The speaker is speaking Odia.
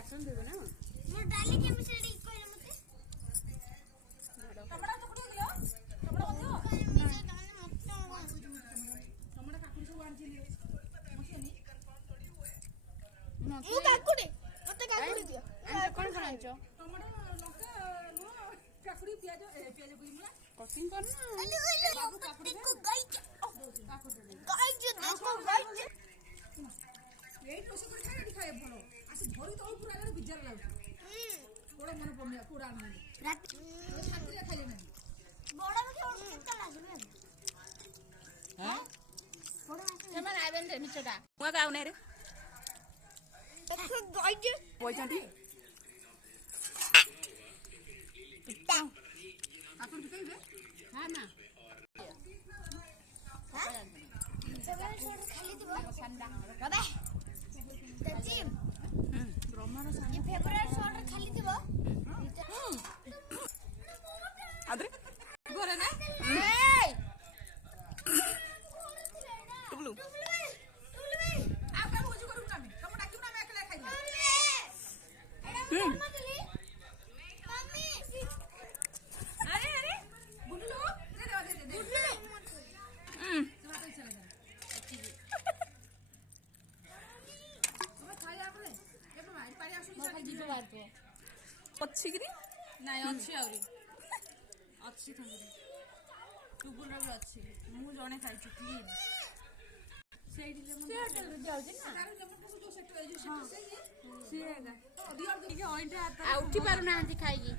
ବାସନ ଦେବେ ନା ମୁଁ ଡାଲି କେମିତି ସେଠି କହିଲେ ମତେ ଟମାଟୋ ଚକୁଡ଼ି ଦିଅ ଟମାଟୋ ଦିଅ ଟମାଟୋ କାକୁଡ଼ି ସବୁ ଆଣିଥିଲି ମସିଆନି ମୁଁ କାକୁଡ଼ି ମତେ କାକୁଡ଼ି ଦିଅ କଣ କଣ ଆଣିଛ ଟମାଟୋ ଲଙ୍କା ଲୁଣ କାକୁଡ଼ି ପିଆଜ ପିଆଜ ବୁଇମୁଳା କଟିଂ କରନା ବାବୁ କାକୁଡ଼ି ଗାଇଛ ଏଇ ରୋଷେଇ କରି ଖାଇଲେ ଖାଇବେ ଭଲ ଆସି ଧରି ତଳୁ ପୁରା ଆଗରେ ବିଜାର ଲାଗୁଛି କୋଡ଼ା ମନେ ପଡୁନି କୋଡ଼ା ଆଣିନି ଶାନ୍ତିରେ ଖାଇଲେ ନାହିଁ ବଡ଼ କେତେ ଲାଗିବେ ସେମାନେ ଆଇବେନି ରେ ମିଛଟା ମୁଁ ଗାଉ ନାହିଁ ରେ ଗାଇଛ ପଇଛନ୍ତି ଆପଣ ପିଟେଇବେ ହଁ ନା ଖାଲି ଥିବ ବାବା ବ୍ରହ୍ମର ଫେବରାଇଟ ସର୍ଟ ଖାଲି ଥିବ ଆଦରେ ଘରେ ନା ଟୁବଲୁ ଅଛି କି ନାଇଁ ଅଛି ଆହୁରି ଅଛି ଟୁବୁଲର ବି ଅଛି ମୁଁ ଜଣେ ଖାଇଛି କ୍ଲିନ୍ ସେଇଠି ଆଉ ଉଠି ପାରୁନାହାନ୍ତି ଖାଇକି